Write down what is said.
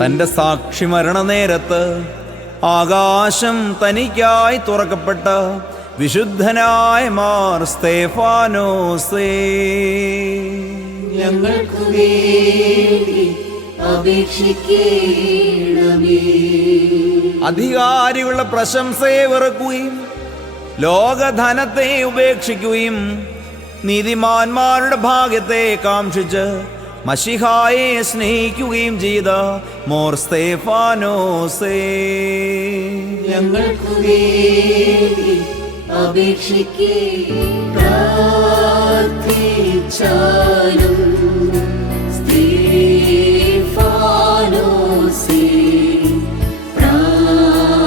തന്റെ സാക്ഷി മരണനേരത്ത് ആകാശം തനിക്കായി തുറക്കപ്പെട്ട വിശുദ്ധനായ മാർ സ്തേഫാനോസേ. ഞങ്ങൾക്കു വേണ്ടി അധികാരികളുടെ പ്രശംസയെ വെറുക്കുകയും ലോകധനത്തെ ഉപേക്ഷിക്കുകയും നീതിമാന്മാരുടെ ഭാഗ്യത്തെ കാക്ഷിച്ച് മഷിഹായെ സ്നേഹിക്കുകയും ചെയ്ത മോർ സ്തേഫാനോസേ ഞങ്ങൾക്കു വേണ്ടി അപേക്ഷിക്കേ പ്രാർത്ഥിച്ചാലും സ്തീഫാനോസേ പ്രാർത്ഥിച്ചാലും